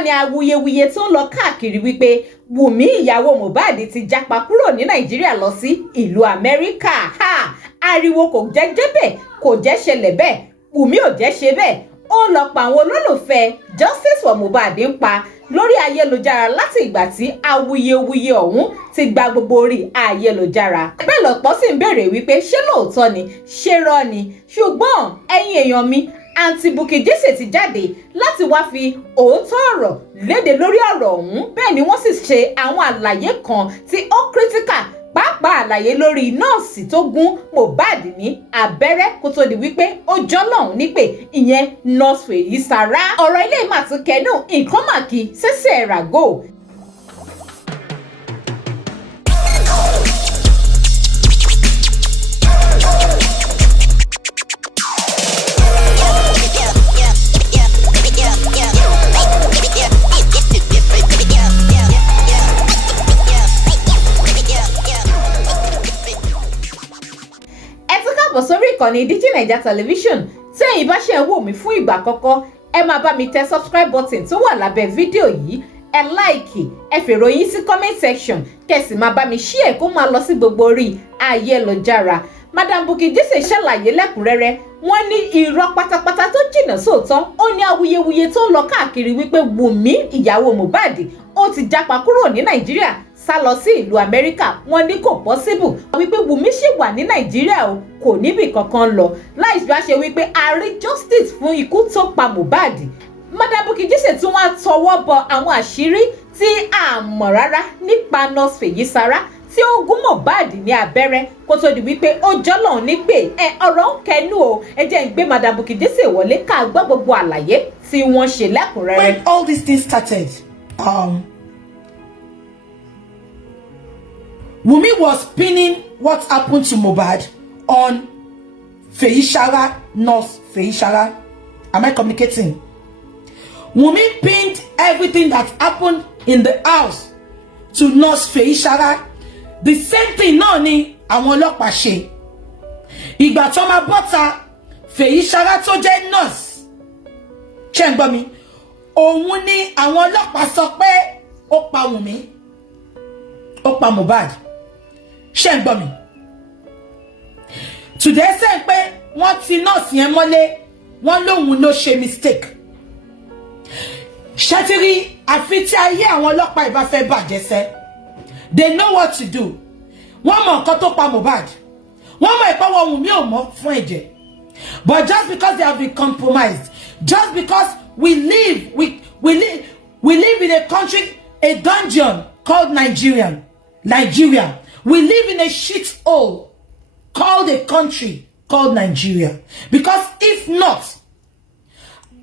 kọ́ ni awuyewuye tó ń lọ káàkiri wípé Wunmi ìyàwó Mohbad ti jápa kúrò ní Nàìjíríà lọ sí ìlú Amẹ́ríkà. Ariwo kò jẹ́ bẹ́ẹ̀, kò jẹ́ ṣẹlẹ̀ bẹ́ẹ̀, Wunmi ò jẹ́ ṣe bẹ́ẹ̀. Ó lọ pa àwọn olólùfẹ́ Justice for Mohbad ń pa lórí ayélujára láti ìgbà tí awuyewuye ọ̀hún ti gba gbogbo orí ayélujára. Bẹ́ẹ̀ lọ́pọ̀ sì ń béèrè wípé ṣé lóòótọ́ ni, ṣé rọ́ ni. Ṣùgbọ́n ẹ̀yin èèyàn mi, àǹtí Bukky ti jáde láti wá fi òótọ́ ọ̀rọ̀ léde lórí ọ̀rọ̀ ọ̀hún. Bẹ́ẹ̀ ni wọ́n sì ṣe àwọn àlàyé kan tí ó critical, pàápàá àlàyé lórí nọ́ọ̀sì tó gún Mohbad ní abẹ́rẹ́ kó tó di wípé ó jọ́lọ́hún nípè, ìyẹn nọ́ọ̀sì Fèyí Sárá. Ọ̀rọ̀ ilé ìmọ̀ àti kẹ́nu nǹkan màkì ṣẹ̀ṣẹ̀ ràgó. Sórí ìkànnì Digi Naija Television tí ẹ̀yin bá ṣe ń wò mí fún ìgbà àkọ́kọ́, ẹ máa bá mi tẹ subscribe button tó wà lábẹ́ fídíò yìí, ẹ like, ẹ fèrò yín sí comment section, kẹ̀sì máa bá mi share kó máa lọ sí gbogbo orí ayélujára. Madam Bukky ṣàlàyé lẹ́kùnrẹ́rẹ́, wọ́n ní irọ́ pátápátá tó jìnnà sóòótọ́. Ó ní awuyewuye tó ń lọ káàkiri wípé Wunmi ìyàwó Mohbad ó ti jápa kúrò ní Nàìjíríà sá lọ sí ìlú Amẹ́ríkà. Wọ́n ní kò possible wípé Wunmi ṣì wà ní Nàìjíríà o, kò níbì kankan lọ, láì bá ṣe wípé a rí justice fún ikú tó pa Mohbad. Madam Bukky tún wá tọwọ́ bọ àwọn àṣírí tí a mọ̀ rárá nípa nọ́ọ̀sì Fèyí Sárá tí ó gún Mohbad ní abẹ́rẹ́ kó tó di wípé ó jọ́lọ́hún nípè. Ọ̀rọ̀ ń kẹnu o, ẹ jẹ́ ń gbé Madam Bukky wọlé ká gbọ́ gbogbo àlàyé tí wọ́n ṣe lẹ́kùnrẹ́rẹ́. When all these things started, Wunmi was pinning what happened to Mohbad on Fèyí Sárá, nurse Fèyí Sárá. Am I communicating? Wunmi pinned everything that happened in the house to nurse Fèyí Sárá. The same thing náà ni àwọn ọlọ́pàá ṣe. Ìgbà tó máa bọ́ta Fèyí Sárá tó jẹ́ nurse, ṣé ń gbọ́ mi? Òun ni àwọn ọlọ́pàá sọ pé ó pa Wunmi, ó pa Mohbad. Ṣé ń gbọ́ mi? Today say pé wọ́n ti nurse yẹn mọ́lé, wọ́n lóhun ló ṣe mistake. Ṣé ti rí àfi tí ayé àwọn ọlọ́pàá ìbá fẹ́ bàjẹ́ sẹ́? They know what to do. Wọ́n mọ̀ nǹkan tó pa Mohbad. Wọ́n mọ̀ ìpawọ́ Wunmi ò mọ̀ fún ẹ̀jẹ̀. But just because they have been compromised, just because we live in a country, a dungeon called Nigeria. We live in a shithole called a country called Nigeria. Because if not,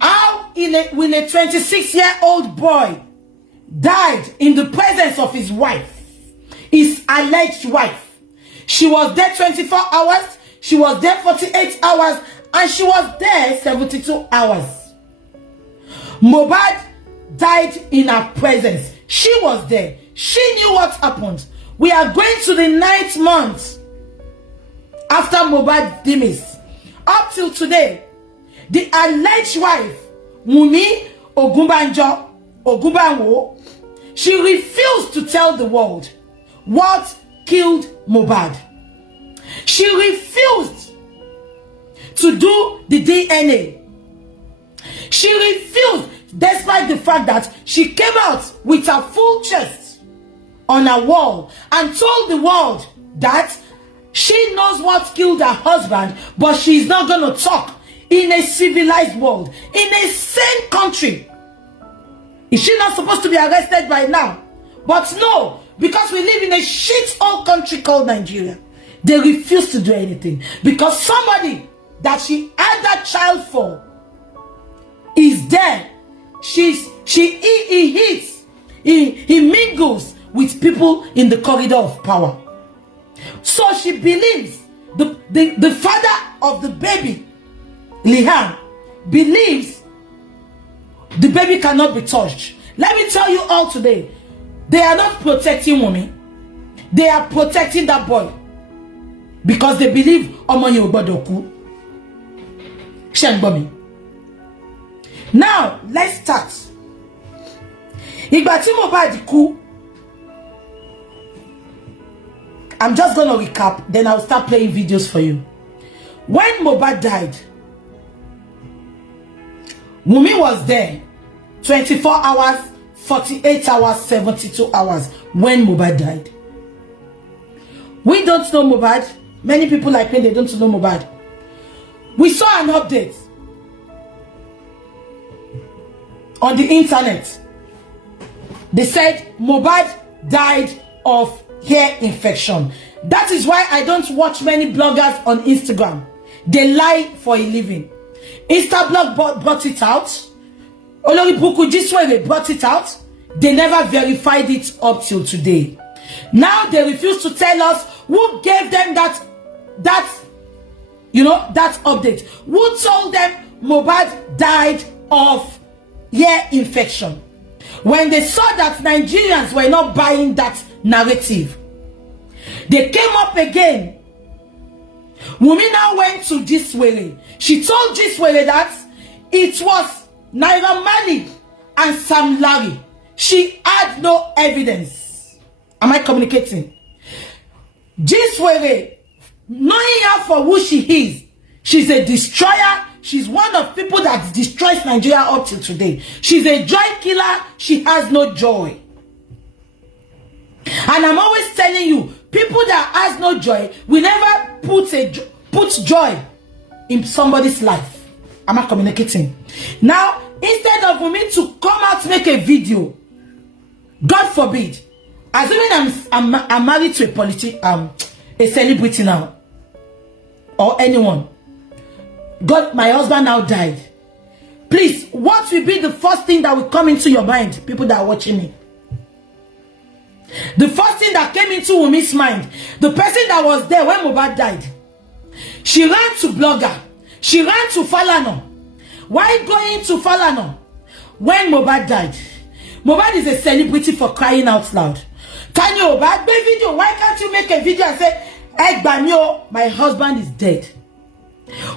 how will a 26-year-old boy died in the presence of his wife, his alleged wife? She was there 24 hours, she was there 48 hours, and she was there 72 hours. Mohbad died in her presence. She was there. She knew what happened. We are going to the 9th month after Mohbad demise. Up till today, the alleged wife, Wunmi Ogunbanwo, she refused to tell the world what killed Mohbad. She refused to do the DNA. She refused, despite the fact that she came out with her full chest on her wall and told the world that she knows what killed her husband, but she's not going to talk in a civilized world, in a sane country. Is she not supposed to be arrested by now? But no, because we live in a shithole country called Nigeria, they refuse to do anything because somebody that she had that child for is there. He mingles with people in the corridor of power. So she believes, the father of the baby, Liam, believes the baby cannot be touched. Let me tell you all today, they are not protecting Wunmi. They are protecting that boy. Because they believe Omo yen o gbodo ku. Ṣé ń gbọ́ mi? Now, let's start Ìgbà tí Mohbad kú, I'm just going to recap, then I'll start playing videos for you. When Mohbad died, Wunmi was there 24 hours, 48 hours, 72 hours when Mohbad died. We don't know Mohbad. Many people like me, they don't know Mohbad. We saw an update on the internet. They said Mohbad died of hair infection. That is why I don't watch many bloggers on Instagram. They lie for a living. Instablog brought it out. Olori Bukky they brought it out. They never verified it up till today. Now they refuse to tell us who gave them that update. Who told them Mohbad died of ear infection? When they saw that Nigerians were not buying that narrative, they came up again. Wunmi now went to Giswere. She told Giswere that it was Naira Marley and Sam Larry. She had no evidence. Am I communicating? Giswere, knowing her for who she is, she's a destroyer. She's one of people that destroys Nigeria up till today. She's a joy killer. She has no joy. And I'm always telling you, people that has no joy will never put joy in somebody's life. Am I communicating? Now, instead of me to come out make a video, God forbid, assuming I'm married to a celebrity now, or anyone, God, my husband now died. Please, what will be the first thing that will come into your mind, people that are watching me? The first thing that came into Wunmi's mind, the person that was there when Mohbad died, she ran to blogger. She ran to Falana. Why going to Falana? When Mohbad died, Mohbad is a celebrity for crying out loud. Can you make a video? Why can't you make a video and say, "Hey, Banyo, my husband is dead"?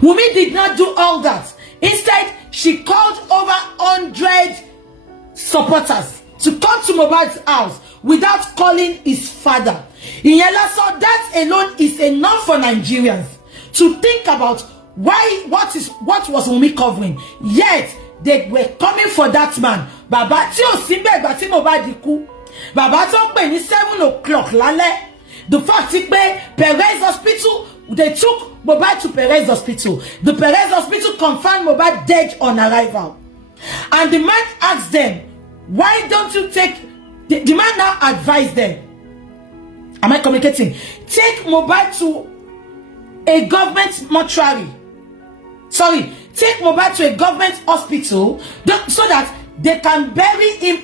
Wunmi did not do all that. Instead, she called over 100 supporters to come to Mohbad's house without calling his father. In Yelaso, that alone is enough for Nigerians to think about what was Wunmi covering. Yet they were coming for that man. Baba tí ó sí ńbẹ̀ ìgbà tí Mohbad kú. Baba tó pè ní 7 o'clock lálẹ́. The fact is that Perez Hospital, they took Mohbad to Perez Hospital. The Perez Hospital confirmed Mohbad dead on arrival. And the man asked them, why don't you take... The man now advised them. Am I communicating? Take Mohbad to a government mortuary. Sorry, take Mohbad to a government hospital so that they can bury him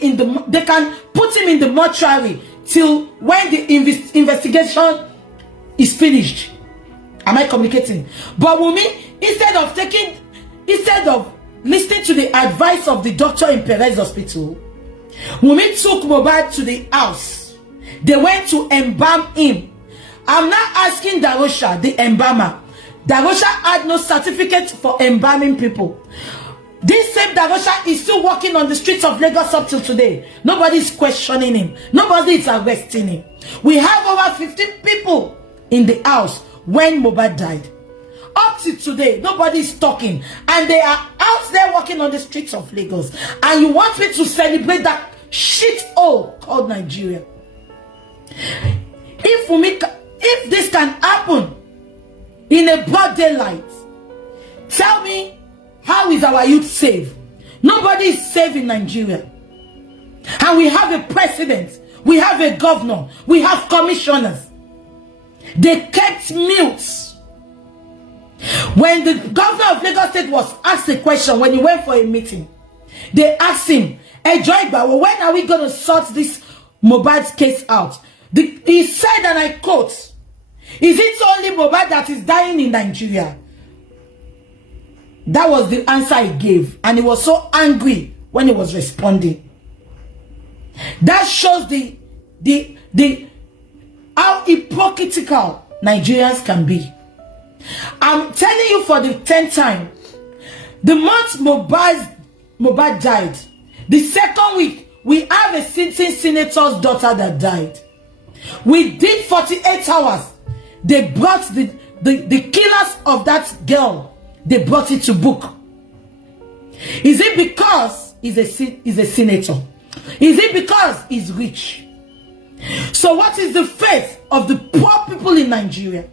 they can put him in the mortuary till when the investigation is finished. Am I communicating? But Wunmi, instead of listening to the advice of the doctor in Perez Hospital, Wunmi took Mohbad to the house. They went to embalm him. I'm not asking Darosha, the embalmer. Darosha had no certificate for embalming people. This same Darosha is still walking on the streets of Lagos up till today. Nobody is questioning him. Nobody is arresting him. We have over 15 people in the house when Mohbad died. Up to today, nobody is talking. And they are out there walking on the streets of Lagos. And you want me to celebrate that shit hole called Nigeria? If this can happen in a broad daylight, tell me, how is our youth safe? Nobody is safe in Nigeria. And we have a president, we have a governor, we have commissioners. They kept mute. When the governor of Lagos State was asked a question when he went for a meeting, they asked him, "Hey, Joy, when are we going to sort this Mohbad case out?" He said, and I quote, "Is it only Mohbad that is dying in Nigeria?" That was the answer he gave. And he was so angry when he was responding. That shows how hypocritical Nigerians can be. I'm telling you for the 10th time, the month Mohbad died, the second week, we have a sitting senator's daughter that died. Within 48 hours, they brought the killers of that girl. They brought it to book. Is it because he's a senator? Is it because he's rich? So what is the fate of the poor people in Nigeria?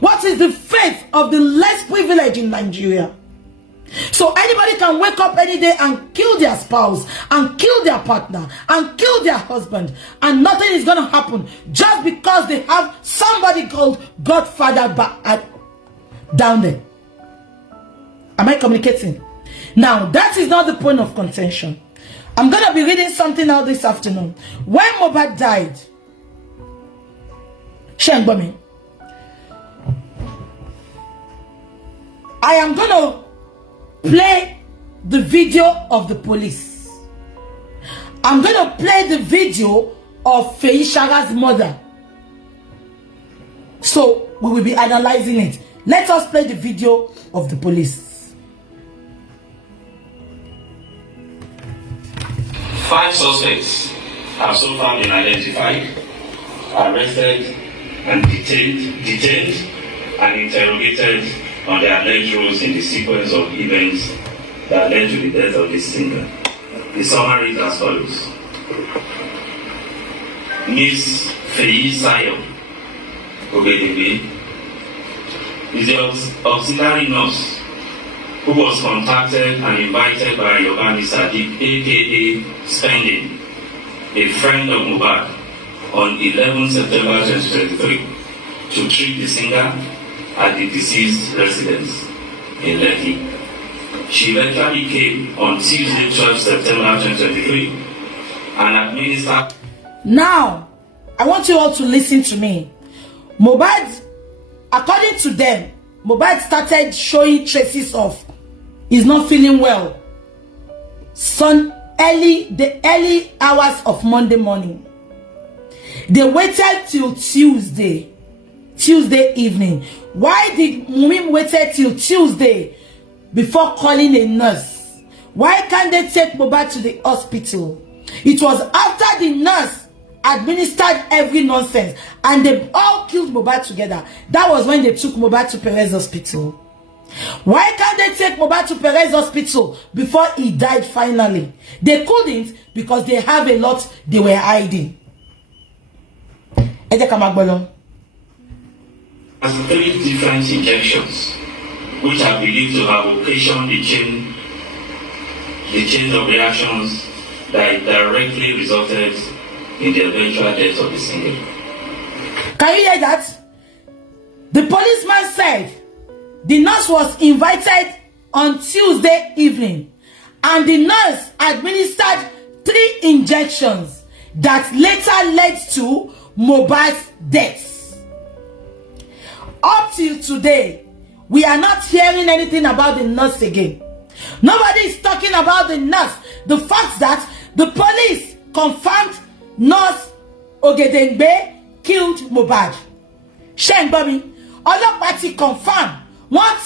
What is the fate of the less privileged in Nigeria? So anybody can wake up any day and kill their spouse, and kill their partner, and kill their husband, and nothing is going to happen just because they have somebody called Godfather down there. Am I communicating? Now, that is not the point of contention. I'm going to be reading something out this afternoon. When Mohbad died, Shengbami, I am going to play the video of the police. I'm going to play the video of Feishara's mother. So we will be analyzing it. Let us play the video of the police. 5 suspects have so far been identified, arrested, and detained and interrogated on their alleged roles in the sequence of events that led to the death of the singer. The summary is as follows. Miss Feishara is the auxiliary nurse who was contacted and invited by Yobani Sadiq, aka Spending, a friend of Mohbad, on 11 September 2023 to treat the singer at the deceased residence in Lekki. She eventually came on Tuesday, 12 September 2023 and administered. Now, I want you all to listen to me. Mohbad, according to them, Mohbad started showing traces of he's not feeling well. The early hours of Monday morning. They waited till Tuesday evening. Why did Wunmi waited till Tuesday before calling a nurse? Why can't they take Mohbad to the hospital? It was after the nurse administered every nonsense and they all killed Mohbad together. That was when they took Mohbad to Perez Hospital. Why can't they take Mohbad to Perez Hospital before he died finally? They couldn't because they have a lot they were hiding. As 3 different injections, which are believed to have occasioned the chain of reactions that directly resulted in the eventual death of the singer. Can you hear that? The policeman said the nurse was invited on Tuesday evening and the nurse administered 3 injections that later led to Mohbad's death. Up till today, we are not hearing anything about the nurse again. Nobody is talking about the nurse. The fact that the police confirmed Nurse Ogedengbe killed Mohbad. Shengbami, other party confirmed. Wọ́n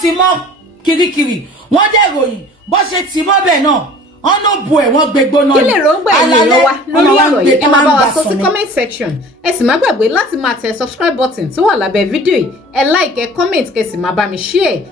ti mọ́ kirikiri. Wọ́n dẹ̀ ròyìn bó ṣe ti mọ́ bẹ́ẹ̀ náà. Ọ̀nà bu ẹ̀ wọ́n gbégbó náà. Kí lè ròǹgbà ẹ̀yin lọ wa lórí ọ̀rọ̀ yìí? Ẹ máa bá wa sọ sí comment section. Ẹ sì má gbàgbé láti máa tẹ subscribe button tó wà lábẹ́ fídíò yìí. Ẹ like, ẹ comment, kẹ́ sì máa bá mi share.